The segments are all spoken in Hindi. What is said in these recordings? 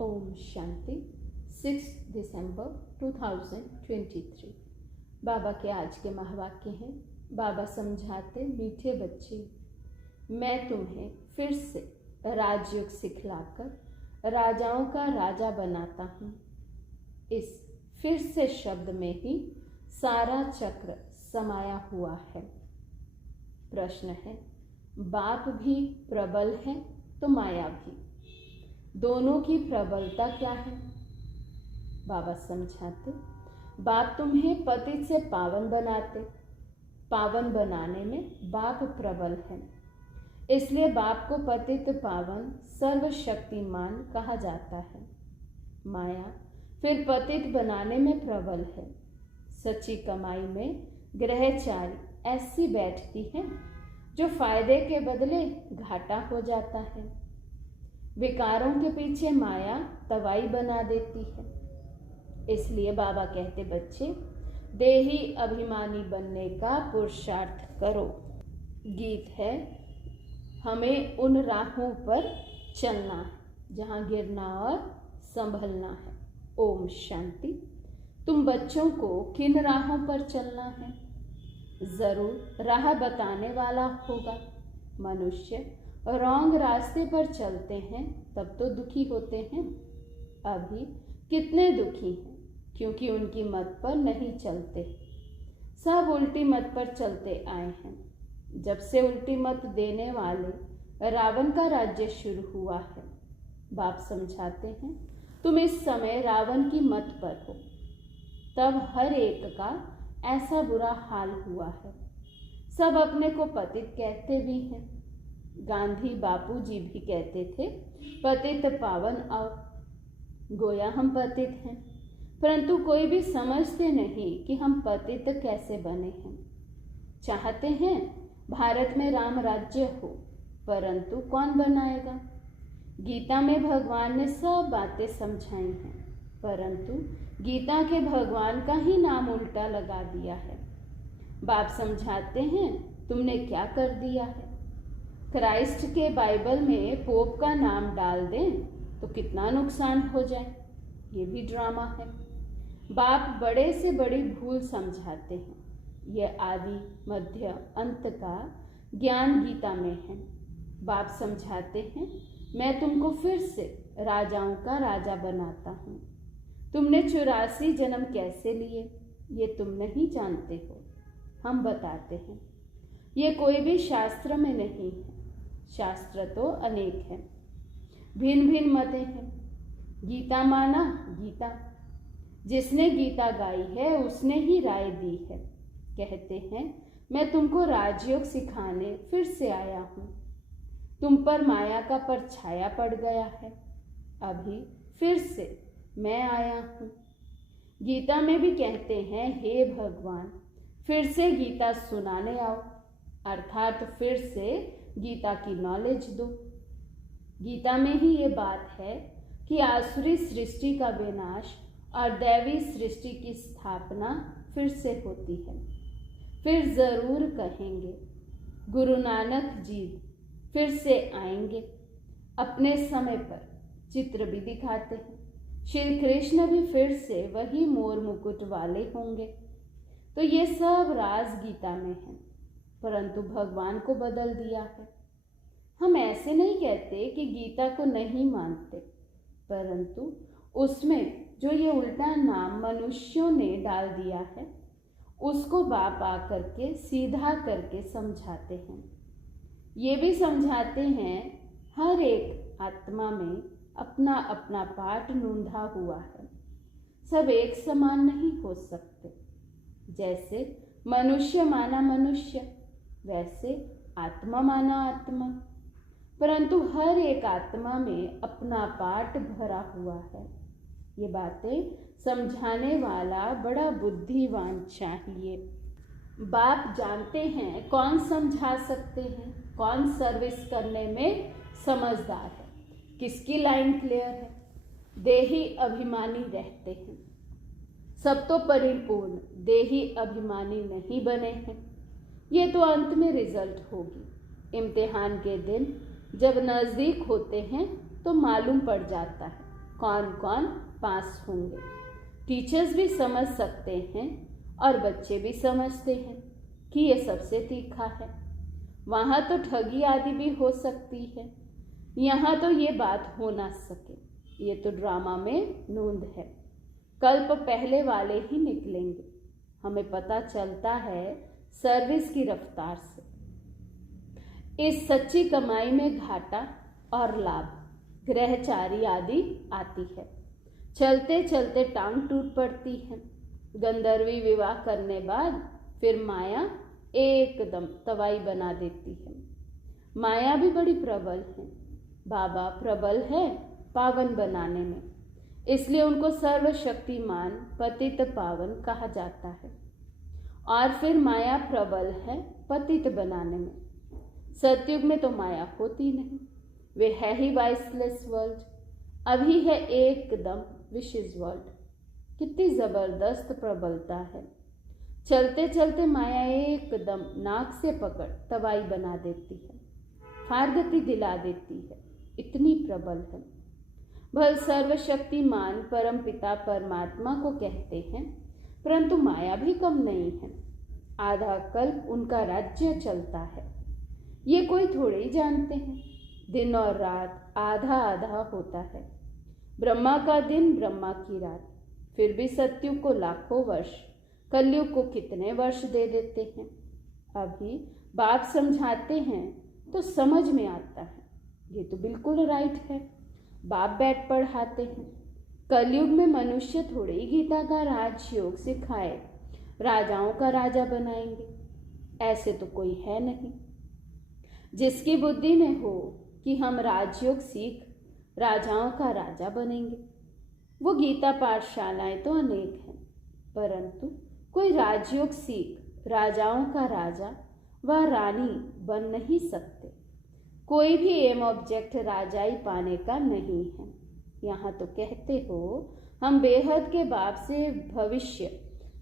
ओम शांति। 6 दिसंबर 2023। बाबा के आज के महावाक्य हैं। बाबा समझाते, मीठे बच्चे, मैं तुम्हें फिर से राजयोग सिखलाकर राजाओं का राजा बनाता हूँ। इस फिर से शब्द में ही सारा चक्र समाया हुआ है। प्रश्न है, बाप भी प्रबल है तो माया भी, दोनों की प्रबलता क्या है? बाबा समझाते, बाप तुम्हें पतित से पावन बनाते, पावन बनाने में बाप प्रबल है, इसलिए बाप को पतित पावन सर्वशक्तिमान कहा जाता है। माया फिर पतित बनाने में प्रबल है। सच्ची कमाई में ग्रहचारी ऐसी बैठती है जो फायदे के बदले घाटा हो जाता है। विकारों के पीछे माया तवाई बना देती है। इसलिए बाबा कहते, बच्चे देही अभिमानी बनने का पुरुषार्थ करो। गीत है, हमें उन राहों पर चलना है जहाँ गिरना और संभलना है। ओम शांति। तुम बच्चों को किन राहों पर चलना है? जरूर राह बताने वाला होगा। मनुष्य रॉन्ग रास्ते पर चलते हैं तब तो दुखी होते हैं। अभी कितने दुखी हैं क्योंकि उनकी मत पर नहीं चलते। सब उल्टी मत पर चलते आए हैं। जब से उल्टी मत देने वाले रावण का राज्य शुरू हुआ है। बाप समझाते हैं, तुम इस समय रावण की मत पर हो। तब हर एक का ऐसा बुरा हाल हुआ है। सब अपने को पतित कहते भी हैं। गांधी बापूजी भी कहते थे, पतित पावन और गोया हम पतित हैं। परंतु कोई भी समझते नहीं कि हम पतित कैसे बने हैं। चाहते हैं भारत में राम राज्य हो, परंतु कौन बनाएगा? गीता में भगवान ने सब बातें समझाई हैं, परंतु गीता के भगवान का ही नाम उल्टा लगा दिया है। बाप समझाते हैं, तुमने क्या कर दिया है? क्राइस्ट के बाइबल में पोप का नाम डाल दें तो कितना नुकसान हो जाए। ये भी ड्रामा है। बाप बड़े से बड़ी भूल समझाते हैं। यह आदि मध्य अंत का ज्ञान गीता में है। बाप समझाते हैं, मैं तुमको फिर से राजाओं का राजा बनाता हूँ। तुमने 84 जन्म कैसे लिए ये तुम नहीं जानते हो, हम बताते हैं। ये कोई भी शास्त्र में नहीं है। शास्त्र तो अनेक हैं, भिन्न भिन्न मतें हैं। गीता माना गीता, जिसने गीता गाई है उसने ही राय दी है। कहते हैं, मैं तुमको राजयोग सिखाने फिर से आया हूँ। तुम पर माया का परछाया पड़ गया है। अभी फिर से मैं आया हूँ। गीता में भी कहते हैं, हे भगवान फिर से गीता सुनाने आओ, अर्थात फिर से गीता की नॉलेज दो। गीता में ही ये बात है कि आसुरी सृष्टि का विनाश और दैवी सृष्टि की स्थापना फिर से होती है। फिर जरूर कहेंगे, गुरु नानक जी फिर से आएंगे। अपने समय पर चित्र भी दिखाते हैं। श्री कृष्ण भी फिर से वही मोर मुकुट वाले होंगे। तो ये सब राज गीता में है, परंतु भगवान को बदल दिया है। हम ऐसे नहीं कहते कि गीता को नहीं मानते, परंतु उसमें जो ये उल्टा नाम मनुष्यों ने डाल दिया है उसको बाप आकर के सीधा करके समझाते हैं। ये भी समझाते हैं, हर एक आत्मा में अपना अपना पाठ नूंधा हुआ है। सब एक समान नहीं हो सकते। जैसे मनुष्य माना मनुष्य, वैसे आत्मा माना आत्मा, परंतु हर एक आत्मा में अपना पाठ भरा हुआ है। ये बातें समझाने वाला बड़ा बुद्धिमान चाहिए। बाप जानते हैं कौन समझा सकते हैं, कौन सर्विस करने में समझदार है, किसकी लाइन क्लियर है। देही अभिमानी रहते हैं। सब तो परिपूर्ण देही अभिमानी नहीं बने हैं। ये तो अंत में रिजल्ट होगी। इम्तिहान के दिन जब नज़दीक होते हैं तो मालूम पड़ जाता है कौन कौन पास होंगे। टीचर्स भी समझ सकते हैं और बच्चे भी समझते हैं कि ये सबसे तीखा है। वहाँ तो ठगी आदि भी हो सकती है, यहाँ तो ये बात हो ना सके। ये तो ड्रामा में नूंद है। कल्प पहले वाले ही निकलेंगे। हमें पता चलता है सर्विस की रफ्तार से। इस सच्ची कमाई में घाटा और लाभ, ग्रहचारी आदि आती है। चलते चलते टांग टूट पड़ती है। गंधर्वी विवाह करने बाद फिर माया एकदम तवाई बना देती है। माया भी बड़ी प्रबल है। बाबा प्रबल है पावन बनाने में, इसलिए उनको सर्वशक्तिमान पतित पावन कहा जाता है। और फिर माया प्रबल है पतित बनाने में। सतयुग में तो माया होती नहीं, वे है ही वाइसलेस वर्ल्ड। अभी है एकदम विशेष वर्ल्ड। कितनी जबरदस्त प्रबलता है। चलते चलते माया एकदम नाक से पकड़ तवाई बना देती है, फारगति दिला देती है। इतनी प्रबल है। भल सर्वशक्तिमान परम पिता परमात्मा को कहते हैं, परंतु माया भी कम नहीं है। आधा कल्प उनका राज्य चलता है। ये कोई थोड़े ही जानते हैं। दिन और रात आधा आधा होता है। ब्रह्मा का दिन ब्रह्मा की रात। फिर भी सतयुग को लाखों वर्ष, कलयुग को कितने वर्ष दे देते हैं। अभी बाप समझाते हैं तो समझ में आता है, ये तो बिल्कुल राइट है। बाप बैठ पढ़ाते हैं। कलयुग में मनुष्य थोड़े ही गीता का राजयोग सिखाए राजाओं का राजा बनाएंगे। ऐसे तो कोई है नहीं जिसकी बुद्धि में हो कि हम राजयोग सीख राजाओं का राजा बनेंगे। वो गीता पाठशालाएं तो अनेक हैं, परंतु कोई राजयोग सीख राजाओं का राजा व रानी बन नहीं सकते। कोई भी एम ऑब्जेक्ट राजाई पाने का नहीं है। यहाँ तो कहते हो हम बेहद के बाप से भविष्य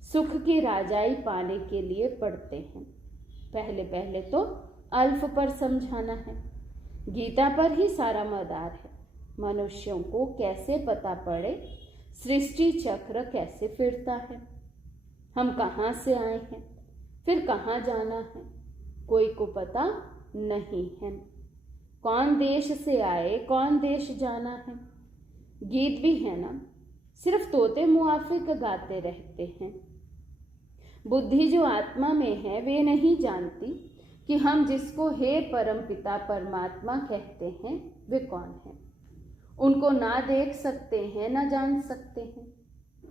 सुख की राजाई पाने के लिए पढ़ते हैं। पहले पहले तो अल्फ पर समझाना है। गीता पर ही सारा मदार है। मनुष्यों को कैसे पता पड़े सृष्टि चक्र कैसे फिरता है, हम कहाँ से आए हैं, फिर कहाँ जाना है, कोई को पता नहीं है। कौन देश से आए कौन देश जाना है। गीत भी है ना, सिर्फ तोते मुआफिक गाते रहते हैं। बुद्धि जो आत्मा में है वे नहीं जानती कि हम जिसको हे परम पिता परमात्मा कहते हैं वे कौन हैं। उनको ना देख सकते हैं ना जान सकते हैं।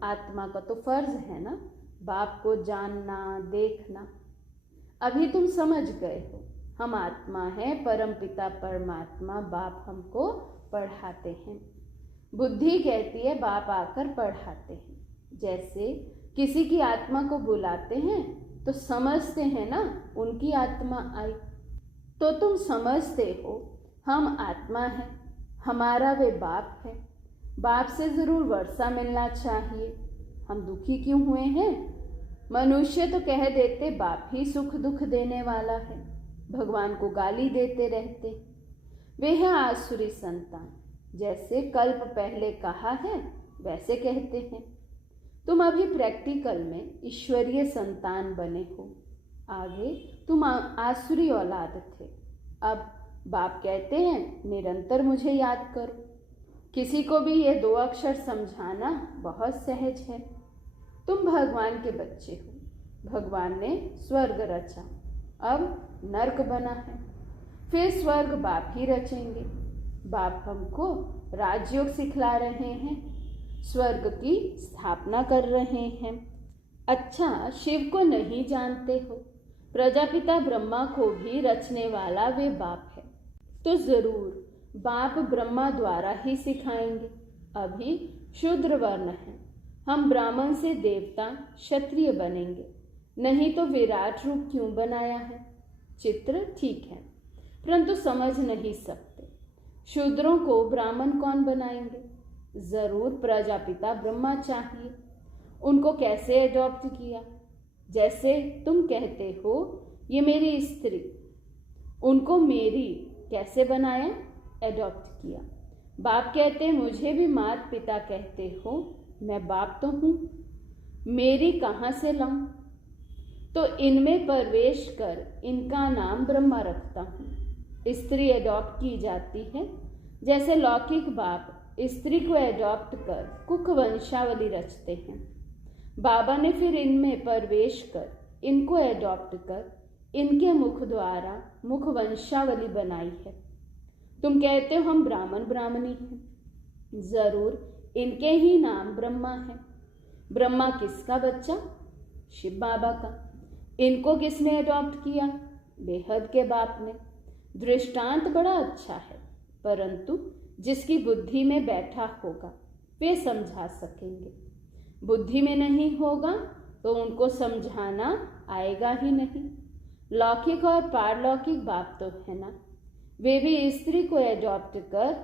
आत्मा का तो फर्ज है ना बाप को जानना देखना। अभी तुम समझ गए हो, हम आत्मा हैं, परम पिता परमात्मा बाप हमको पढ़ाते हैं। बुद्धि कहती है बाप आकर पढ़ाते हैं। जैसे किसी की आत्मा को बुलाते हैं तो समझते हैं ना उनकी आत्मा आई। तो तुम समझते हो हम आत्मा हैं, हमारा वे बाप है। बाप से ज़रूर वर्षा मिलना चाहिए। हम दुखी क्यों हुए हैं? मनुष्य तो कह देते बाप ही सुख दुख देने वाला है, भगवान को गाली देते रहते। वे हैं आसुरी संतान। जैसे कल्प पहले कहा है वैसे कहते हैं। तुम अभी प्रैक्टिकल में ईश्वरीय संतान बने हो। आगे तुम आसुरी औलाद थे। अब बाप कहते हैं निरंतर मुझे याद करो। किसी को भी ये 2 अक्षर समझाना बहुत सहज है। तुम भगवान के बच्चे हो। भगवान ने स्वर्ग रचा, अब नर्क बना है। फिर स्वर्ग बाप ही रचेंगे। बाप हमको राजयोग सिखला रहे हैं, स्वर्ग की स्थापना कर रहे हैं। अच्छा, शिव को नहीं जानते हो? प्रजापिता ब्रह्मा को भी रचने वाला वे बाप है। तो जरूर बाप ब्रह्मा द्वारा ही सिखाएंगे। अभी शूद्र वर्ण है, हम ब्राह्मण से देवता क्षत्रिय बनेंगे। नहीं तो विराट रूप क्यों बनाया है? चित्र ठीक है, परंतु समझ नहीं सकते। शूद्रों को ब्राह्मण कौन बनाएंगे? जरूर प्रजापिता ब्रह्मा चाहिए। उनको कैसे एडॉप्ट किया? जैसे तुम कहते हो ये मेरी स्त्री, उनको मेरी कैसे बनाया? एडॉप्ट किया। बाप कहते हैं मुझे भी माता पिता कहते हो, मैं बाप तो हूँ, मेरी कहाँ से लाऊं? तो इनमें प्रवेश कर इनका नाम ब्रह्मा रखता हूँ। स्त्री एडॉप्ट की जाती है, जैसे लौकिक बाप स्त्री को एडॉप्ट कर कुक वंशावली रचते हैं। बाबा ने फिर इनमें प्रवेश कर इनको एडॉप्ट कर इनके मुख द्वारा मुख वंशावली बनाई है। तुम कहते हो हम ब्राह्मण ब्राह्मणी हैं, जरूर इनके ही नाम ब्रह्मा है। ब्रह्मा किसका बच्चा? शिव बाबा का। इनको किसने एडॉप्ट किया? बेहद के बाप ने। दृष्टांत बड़ा अच्छा है, परंतु जिसकी बुद्धि में बैठा होगा वे समझा सकेंगे। बुद्धि में नहीं होगा तो उनको समझाना आएगा ही नहीं। लौकिक और पारलौकिक बाप तो है ना, वे भी स्त्री को एडॉप्ट कर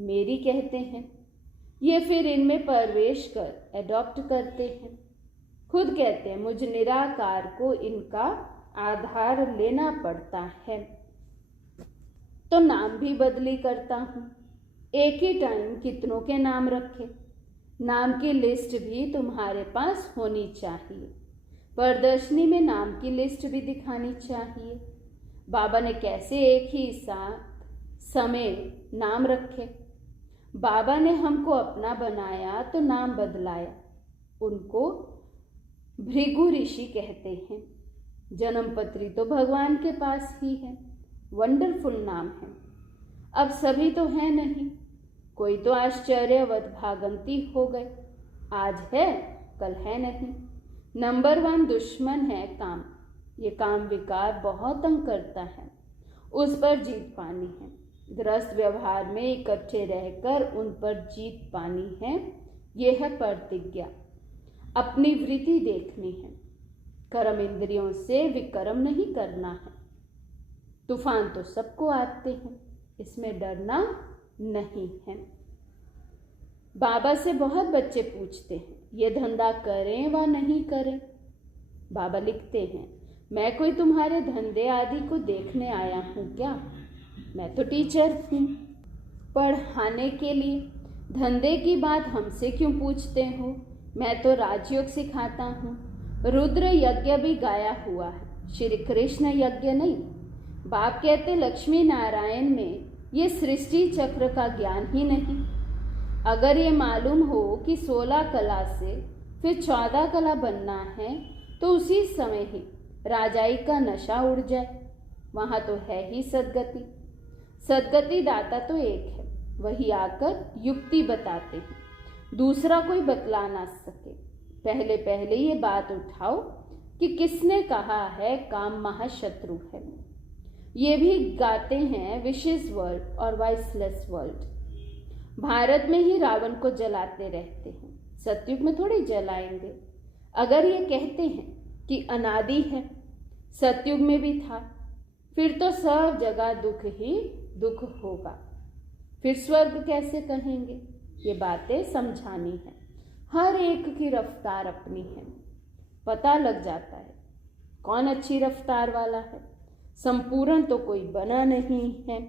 मेरी कहते हैं। ये फिर इनमें प्रवेश कर एडॉप्ट करते हैं। खुद कहते हैं मुझ निराकार को इनका आधार लेना पड़ता है, तो नाम भी बदली करता हूँ। एक ही टाइम कितनों के नाम रखे? नाम की लिस्ट भी तुम्हारे पास होनी चाहिए। प्रदर्शनी में नाम की लिस्ट भी दिखानी चाहिए। बाबा ने कैसे एक ही साथ समय नाम रखे? बाबा ने हमको अपना बनाया तो नाम बदलाया। उनको भृगु ऋषि कहते हैं। जन्मपत्री तो भगवान के पास ही है। वंडरफुल नाम है। अब सभी तो है नहीं, कोई तो आश्चर्यवत भागंती हो गए। आज है कल है नहीं। नंबर 1 दुश्मन है काम। ये काम विकार बहुत तंग करता है, उस पर जीत पानी है। गृहस्थ व्यवहार में इकट्ठे रहकर उन पर जीत पानी है। ये है प्रतिज्ञा। अपनी वृत्ति देखनी है। कर्म इंद्रियों से विकर्म नहीं करना है। तूफान तो सबको आते हैं, इसमें डरना नहीं है। बाबा से बहुत बच्चे पूछते हैं ये धंधा करें व नहीं करें। बाबा लिखते हैं मैं कोई तुम्हारे धंधे आदि को देखने आया हूँ क्या? मैं तो टीचर हूँ पढ़ाने के लिए। धंधे की बात हमसे क्यों पूछते हो? मैं तो राजयोग सिखाता हूँ। रुद्र यज्ञ भी गाया हुआ है, श्री कृष्ण यज्ञ नहीं। बाप कहते लक्ष्मी नारायण में ये सृष्टि चक्र का ज्ञान ही नहीं। अगर ये मालूम हो कि 16 कला से फिर 14 कला बनना है तो उसी समय ही राजाई का नशा उड़ जाए। वहाँ तो है ही सदगति। सदगति दाता तो एक है, वही आकर युक्ति बताते हैं, दूसरा कोई बतला ना सके। पहले पहले ये बात उठाओ कि किसने कहा है काम महाशत्रु है। ये भी गाते हैं विशेष वर्ल्ड और वाइसलेस वर्ल्ड। भारत में ही रावण को जलाते रहते हैं, सतयुग में थोड़ी जलाएंगे। अगर ये कहते हैं कि अनादि है, सतयुग में भी था, फिर तो सब जगह दुख ही दुख होगा। फिर स्वर्ग कैसे कहेंगे? ये बातें समझानी है। हर एक की रफ्तार अपनी है, पता लग जाता है कौन अच्छी रफ्तार वाला है। संपूर्ण तो कोई बना नहीं है।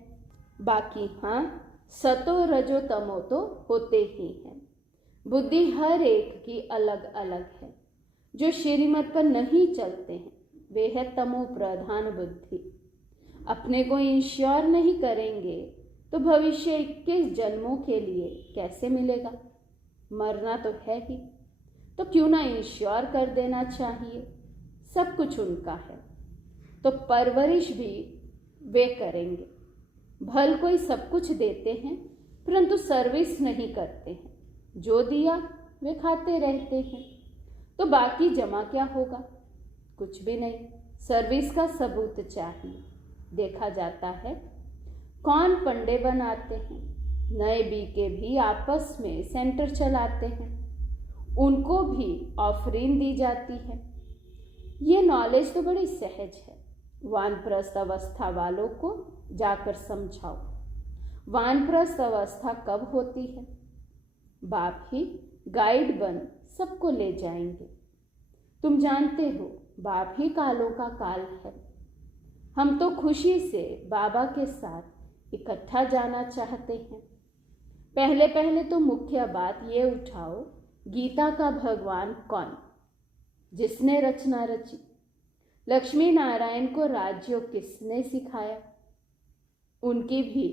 बाकी हाँ, सतो रजो तमो तो होते ही हैं। बुद्धि हर एक की अलग अलग है। जो श्रीमत पर नहीं चलते हैं वे है तमो प्रधान बुद्धि। अपने को इंश्योर नहीं करेंगे तो भविष्य 21 जन्मों के लिए कैसे मिलेगा? मरना तो है ही, तो क्यों ना इंश्योर कर देना चाहिए। सब कुछ उनका है तो परवरिश भी वे करेंगे। भल कोई सब कुछ देते हैं परंतु सर्विस नहीं करते हैं। जो दिया वे खाते रहते हैं, तो बाकी जमा क्या होगा? कुछ भी नहीं। सर्विस का सबूत चाहिए। देखा जाता है कौन पंडे बनाते हैं। नए बीके भी आपस में सेंटर चलाते हैं, उनको भी ऑफरिंग दी जाती है। ये नॉलेज तो बड़ी सहज है। वानप्रस्थ अवस्था वालों को जाकर समझाओ वानप्रस्थ अवस्था कब होती है। बाप ही गाइड बन सबको ले जाएंगे। तुम जानते हो बाप ही कालों का काल है। हम तो खुशी से बाबा के साथ इकट्ठा जाना चाहते हैं। पहले पहले तो मुख्य बात ये उठाओ, गीता का भगवान कौन, जिसने रचना रची? लक्ष्मी नारायण को राजयोग किसने सिखाया? उनकी भी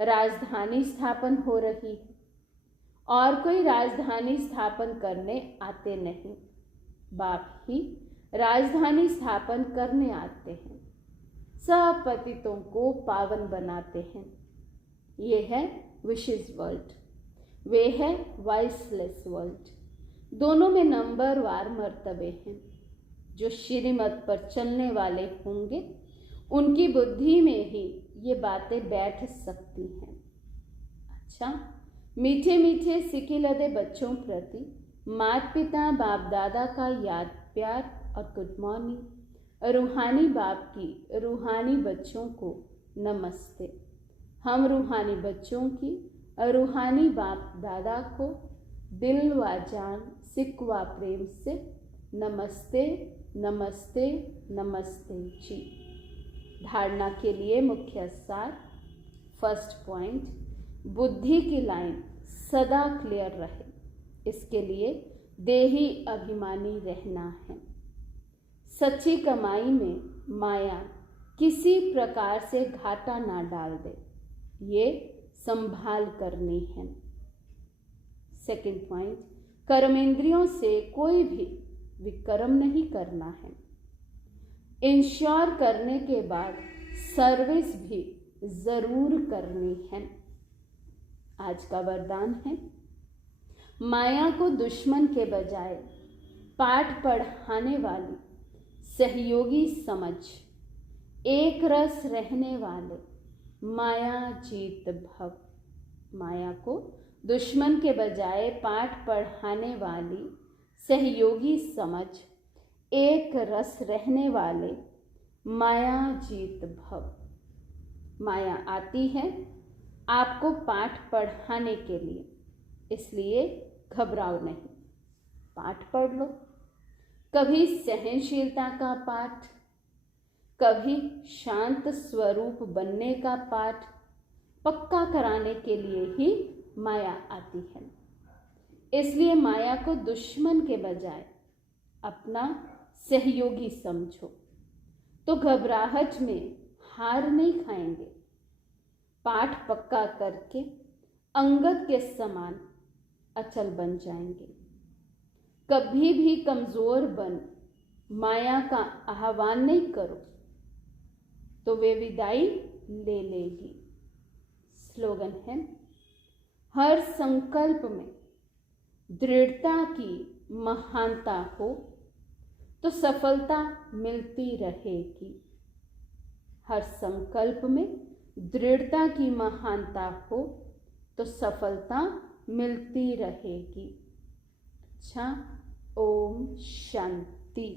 राजधानी स्थापन हो रही है और कोई राजधानी स्थापन करने आते नहीं, बाप ही राजधानी स्थापन करने आते हैं, सब पतितों को पावन बनाते हैं। ये है विशेष वर्ल्ड, वे है वाइसलेस वर्ल्ड। दोनों में नंबरवार मर्तबे हैं। जो श्रीमत पर चलने वाले होंगे उनकी बुद्धि में ही ये बातें बैठ सकती हैं। अच्छा, मीठे मीठे सिकिलदे बच्चों प्रति माता पिता बाप दादा का याद प्यार और गुड मॉर्निंग। रूहानी बाप की रूहानी बच्चों को नमस्ते। हम रूहानी बच्चों की रूहानी बाप दादा को दिल व जान सिक व प्रेम से नमस्ते नमस्ते नमस्ते जी। धारणा के लिए मुख्य सार। फर्स्ट पॉइंट, बुद्धि की लाइन सदा क्लियर रहे, इसके लिए देही अभिमानी रहना है। सच्ची कमाई में माया किसी प्रकार से घाटा ना डाल दे, ये संभाल करनी है। सेकंड पॉइंट, कर्मेंद्रियों से कोई भी विकर्म नहीं करना है। इंश्योर करने के बाद सर्विस भी जरूर करनी है। आज का वरदान है, माया को दुश्मन के बजाय पाठ पढ़ाने वाली सहयोगी समझ, एक रस रहने वाले माया जीत भव। माया को दुश्मन के बजाय पाठ पढ़ाने वाली सहयोगी समझ, एक रस रहने वाले माया जीत भव। माया आती है आपको पाठ पढ़ाने के लिए, इसलिए घबराओ नहीं, पाठ पढ़ लो। कभी सहनशीलता का पाठ, कभी शांत स्वरूप बनने का पाठ पक्का कराने के लिए ही माया आती है। इसलिए माया को दुश्मन के बजाय अपना सहयोगी समझो, तो घबराहट में हार नहीं खाएंगे। पाठ पक्का करके अंगद के समान अचल बन जाएंगे। कभी भी कमजोर बन माया का आह्वान नहीं करो, तो वे विदाई ले लेगी। स्लोगन है, हर संकल्प में दृढ़ता की महानता हो तो सफलता मिलती रहेगी। हर संकल्प में दृढ़ता की महानता हो तो सफलता मिलती रहेगी। अच्छा, ओम शांति।